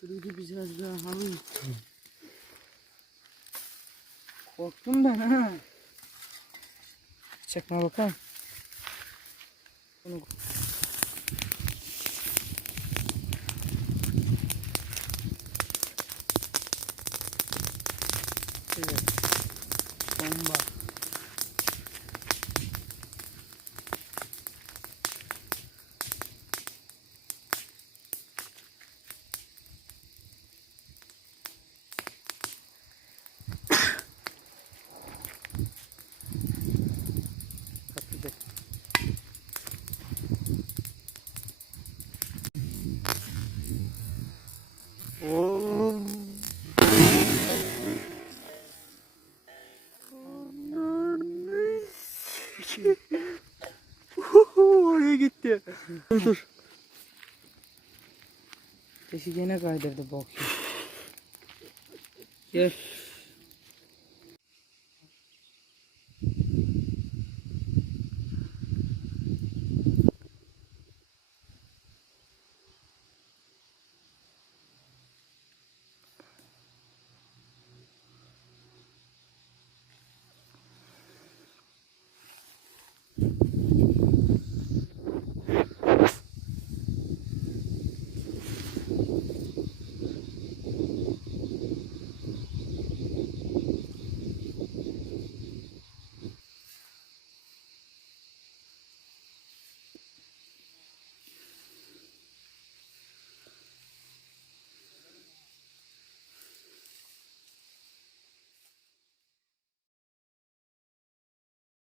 Şurayı biraz daha alayım. Korktum ben ha. Çakma bakalım. Bunu... Evet. Bomba. Patlayacak. Oo. Oraya gitti. Dur dur. Teşi gene kaydırdı bok. Gel.